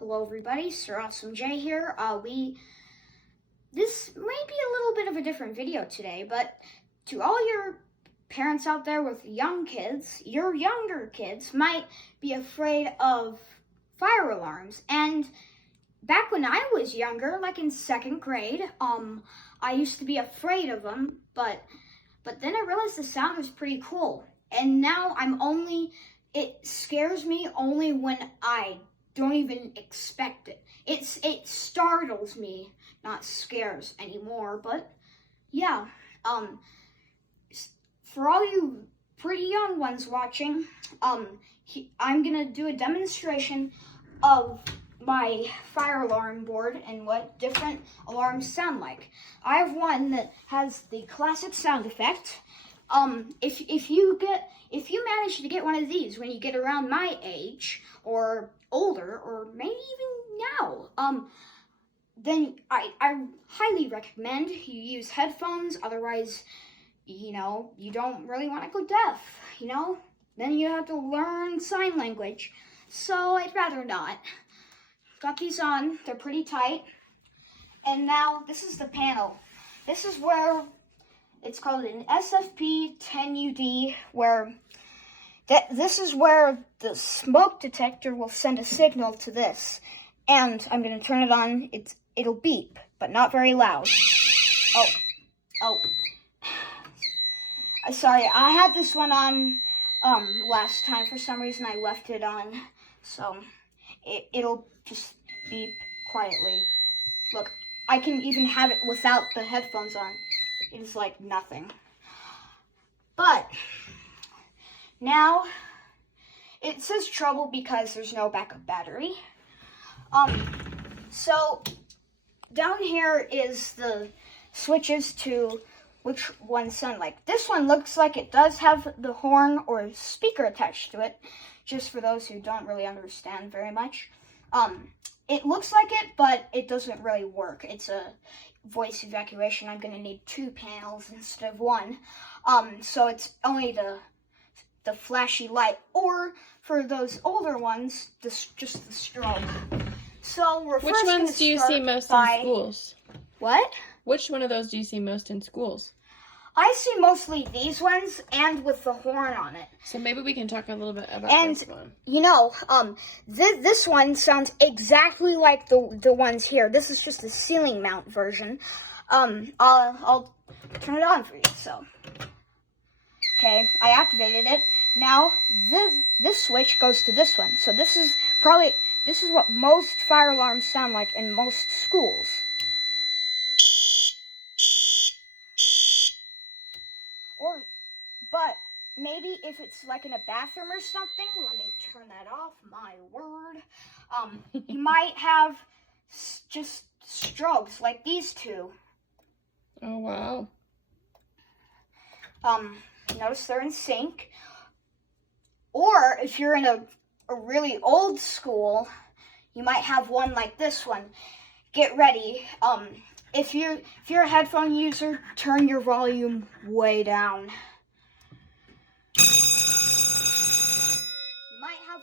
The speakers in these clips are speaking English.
Hello everybody, Sir Awesome J here. This may be a little bit of a different video today, but to all your parents out there with young kids, your younger kids might be afraid of fire alarms. And back when I was younger, like in second grade, I used to be afraid of them, but then I realized the sound was pretty cool. And now it scares me only when I don't even expect it. It startles me, not scares anymore. But yeah, for all you pretty young ones watching, I'm gonna do a demonstration of my fire alarm board and what different alarms sound like. I have one that has the classic sound effect. If you manage to get one of these when you get around my age or older, or maybe even now, then I highly recommend you use headphones. Otherwise, you don't really want to go deaf, then you have to learn sign language. So I'd rather not. Got these on, they're pretty tight. And now this is the panel. This is where it's called an SFP-10UD, where this is where the smoke detector will send a signal to this. And I'm going to turn it on. It'll beep, but not very loud. Oh. Sorry, I had this one on last time. For some reason, I left it on. So it'll just beep quietly. Look, I can even have it without the headphones on. It is like nothing. But now it says trouble because there's no backup battery. So down here is the switches to which ones sound like. This one looks like it does have the horn or speaker attached to it, just for those who don't really understand very much. It looks like it, but it doesn't really work. It's a voice evacuation. I'm going to need 2 panels instead of 1. So it's only the flashy light, or for those older ones, just the strobe. So we're Which ones do you see most in schools? What? Which one of those do you see most in schools? I see mostly these ones and with the horn on it. So maybe we can talk a little bit about this one. This one sounds exactly like the ones here. This is just a ceiling mount version. I'll turn it on for you. So, okay, I activated it. Now this switch goes to this one. So this is what most fire alarms sound like in most schools. But maybe if it's like in a bathroom or something, let me turn that off, my word. You might have just strobes like these two. Oh, wow. Notice they're in sync. Or if you're in a really old school, you might have one like this one. Get ready. If you're a headphone user, turn your volume way down.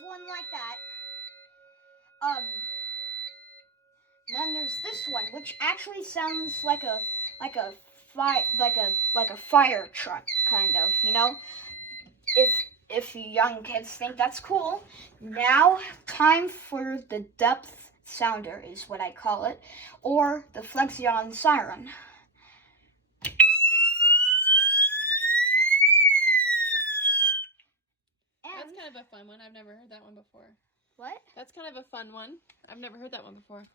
One like that. Then there's this one, which actually sounds like a fire truck, kind of, If you young kids think that's cool. Now, time for the depth sounder is what I call it, or the Flexion siren. That's kind of a fun one. I've never heard that one before. What? That's kind of a fun one. I've never heard that one before.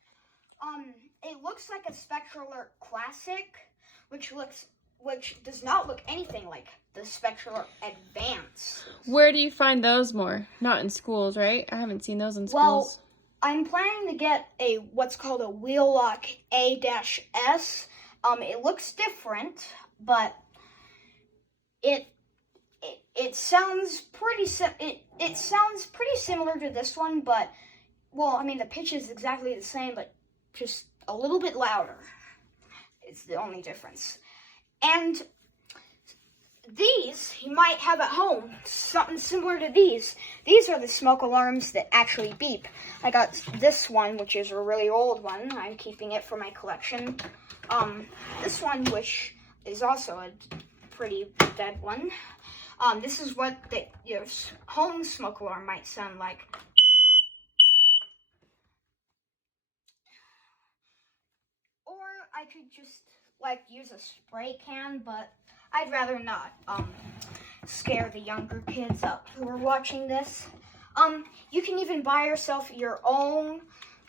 It looks like a SpectrAlert Classic, which does not look anything like the SpectrAlert Advance. Where do you find those more? Not in schools, right? I haven't seen those in schools. Well, I'm planning to get what's called a Wheel-Lock A-S. It looks different, but it sounds pretty similar to this one, but the pitch is exactly the same, but just a little bit louder. It's the only difference. And these you might have at home, something similar to these. These are the smoke alarms that actually beep. I got this one, which is a really old one. I'm keeping it for my collection. This one, which is also a pretty dead one. This is what your home smoke alarm might sound like. Or I could just use a spray can, but I'd rather not scare the younger kids up who are watching this. You can even buy yourself your own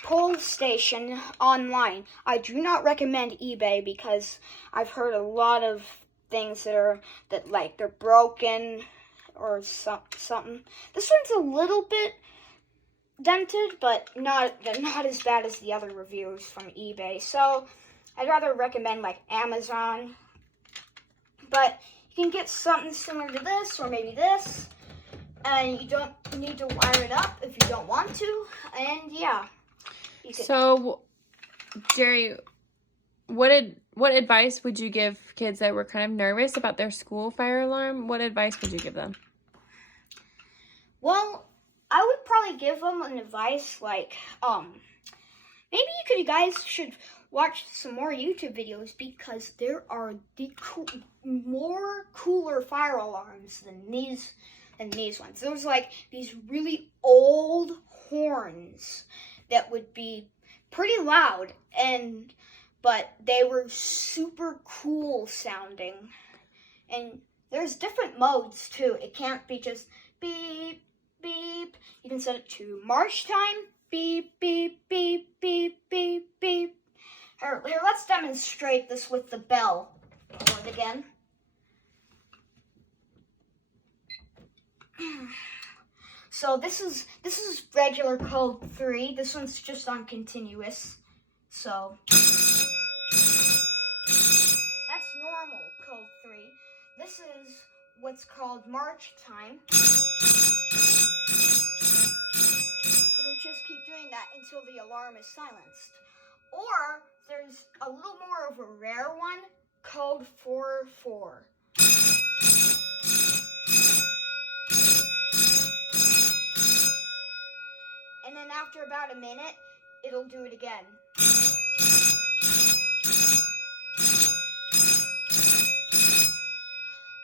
pole station online. I do not recommend eBay because I've heard a lot of things that they're broken or something. This one's a little bit dented, but not as bad as the other reviews from eBay. So I'd rather recommend Amazon. But you can get something similar to this or maybe this, and you don't need to wire it up if you don't want to. And yeah. So, Jerry, what advice would you give kids that were kind of nervous about their school fire alarm? What advice would you give them? Well, I would probably give them an advice maybe you guys should watch some more YouTube videos because there are more cooler fire alarms than these ones. There was these really old horns that would be pretty loud, but they were super cool sounding. And there's different modes too. It can't be just beep, beep. You can set it to march time, beep, beep, beep, beep, beep, beep. Here, let's demonstrate this with the bell chord again. So this is regular code 3. This one's just on continuous. So that's normal code 3. This is what's called march time. It'll just keep doing that until the alarm is silenced. Or there's a little more of a rare one, code 4-4. And then after about a minute, it'll do it again.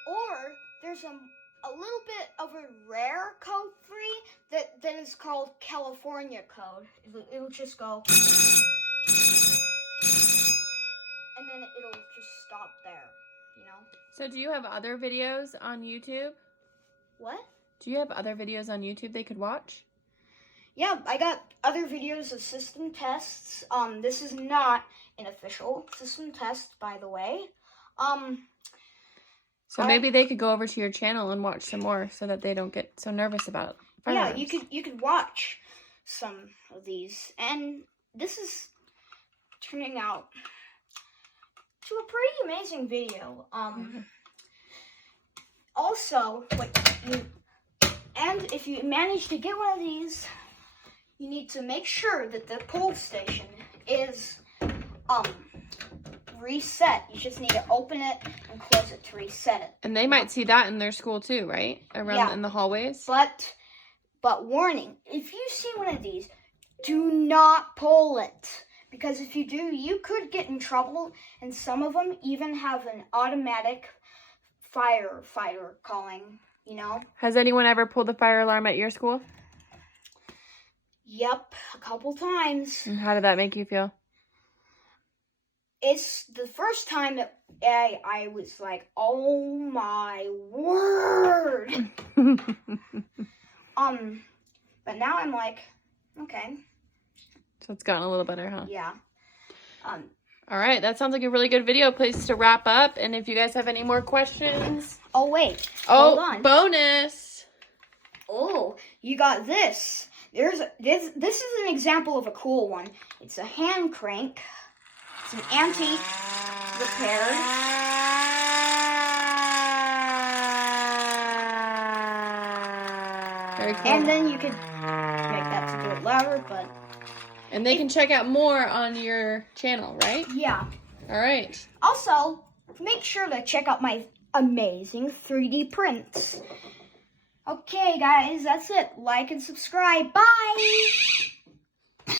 Or there's a little bit of a rare code 3 that is called California code. It'll just go, and then it'll just stop there, So do you have other videos on YouTube? What? Do you have other videos on YouTube they could watch? Yeah, I got other videos of system tests. This is not an official system test, by the way. So maybe they could go over to your channel and watch some more so that they don't get so nervous about firearms. Yeah, you could watch some of these, and this is turning out to a pretty amazing video. Also, if you manage to get one of these, you need to make sure that the pole station is reset. You just need to open it and close it to reset it. And they might see that in their school too, right? Around in the hallways. But warning, if you see one of these, do not pull it. Because if you do, you could get in trouble. And some of them even have an automatic firefighter calling, Has anyone ever pulled the fire alarm at your school? Yep, a couple times. And how did that make you feel? It's the first time that I was like, oh my word. But now I'm like, okay. So it's gotten a little better, huh? Yeah. All right, that sounds like a really good video. Place to wrap up. And if you guys have any more questions. Oh, wait. Hold on. Bonus. Oh, you got this. This is an example of a cool one. It's a hand crank. It's an antique repair. Very cool. And then you could make that to do it louder, but... And they can check out more on your channel, right? Yeah. All right. Also, make sure to check out my amazing 3D prints. Okay, guys, that's it. Like and subscribe. Bye!